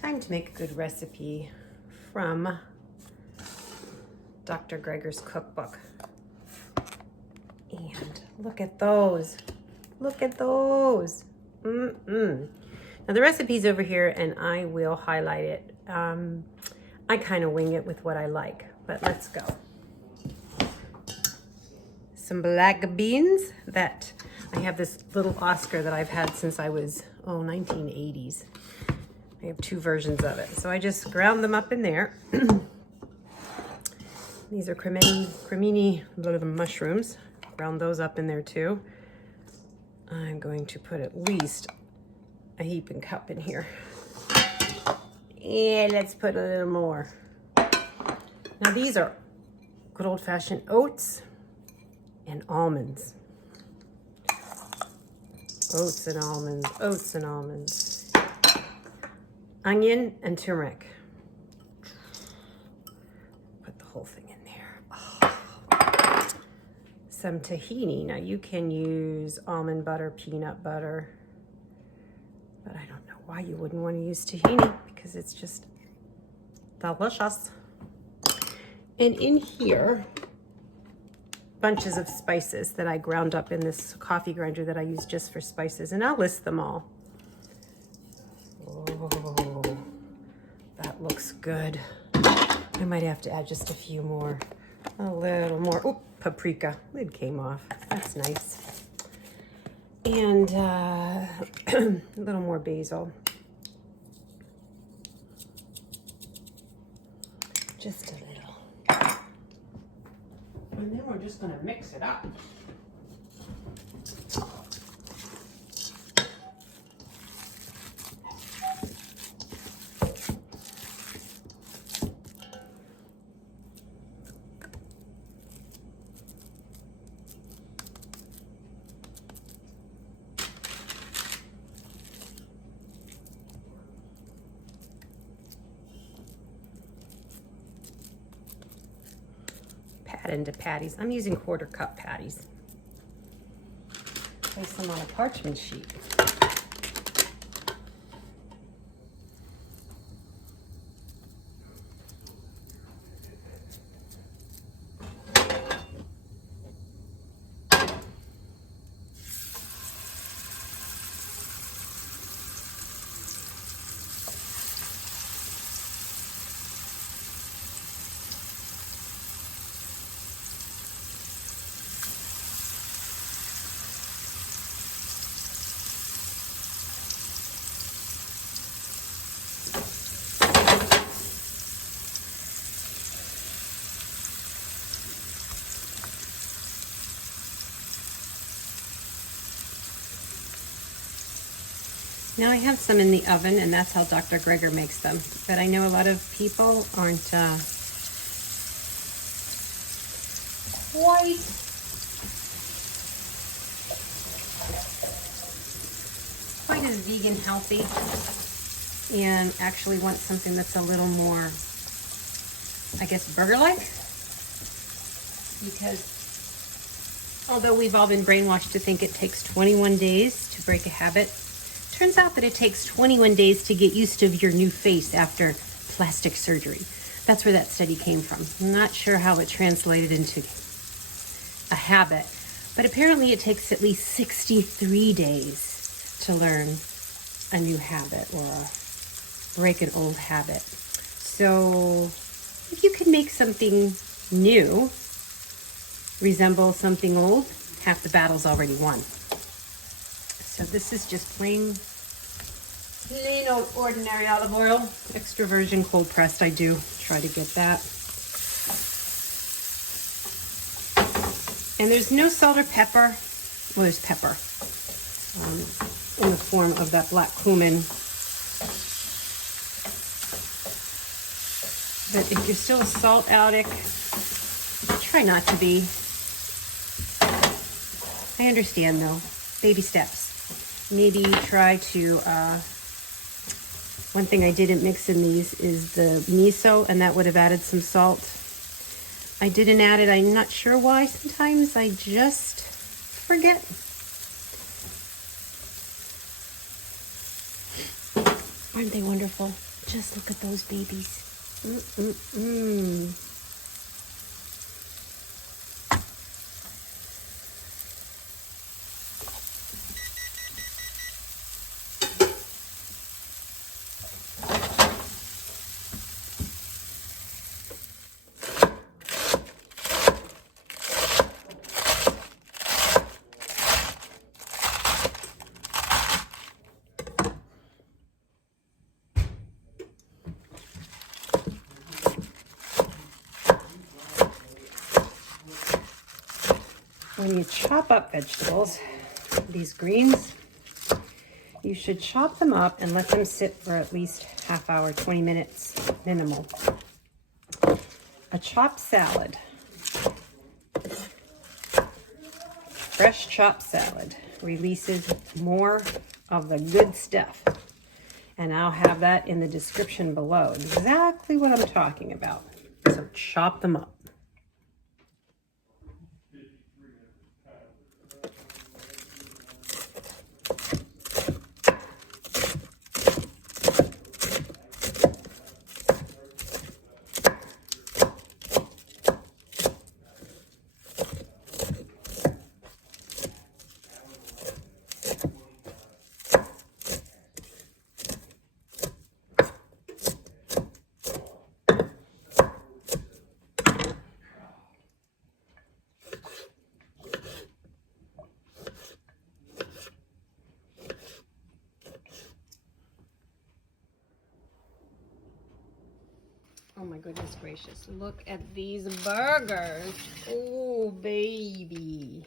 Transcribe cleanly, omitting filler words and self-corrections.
Time to make a good recipe from Dr. Greger's cookbook. And look at those. Look at those. Now the recipe's over here and I will highlight it. I kind of wing it with what I like, but let's go. Some black beans that I have this little Oscar that I've had since I was, 1980s. I have two versions of it. So I just ground them up in there. These are Cremini mushrooms. Ground those up in there too. I'm going to put at least a heaping cup in here. And let's put a little more. Now these are good old-fashioned oats and almonds. Oats and almonds, oats and almonds. Onion and turmeric. Put the whole thing in there. Oh. Some tahini. Now you can use almond butter, peanut butter, but I don't know why you wouldn't want to use tahini because it's just delicious. And in here, bunches of spices that I ground up in this coffee grinder that I use just for spices, and I'll list them all. Oh, that looks good. I might have to add just a few more, a little more. Oh, paprika, lid came off. That's nice. And a little more basil. Just a little. And then we're just gonna mix it up. Into patties. I'm using 1/4 cup patties. Place them on a parchment sheet. Now I have some in the oven, and that's how Dr. Greger makes them. But I know a lot of people aren't quite as vegan healthy and actually want something that's a little more, I guess, burger-like. Because although we've all been brainwashed to think it takes 21 days to break a habit, turns out that it takes 21 days to get used to your new face after plastic surgery. That's where that study came from. I'm not sure how it translated into a habit, but apparently it takes at least 63 days to learn a new habit or break an old habit. So if you can make something new resemble something old, half the battle's already won. So this is just plain old ordinary olive oil, extra virgin cold pressed. I do try to get that. And there's no salt or pepper. Well, there's pepper in the form of that black cumin. But if you're still a salt addict, try not to be. I understand though, baby steps. Maybe try to, one thing I didn't mix in these is the miso, and that would have added some salt. I didn't add it, I'm not sure why. Sometimes I just forget. Aren't they wonderful? Just look at those babies. When you chop up vegetables, these greens, you should chop them up and let them sit for at least half hour, 20 minutes minimal. A chopped salad, fresh chopped salad releases more of the good stuff. And I'll have that in the description below, exactly what I'm talking about. So chop them up. Oh my goodness gracious, look at these burgers. Oh baby.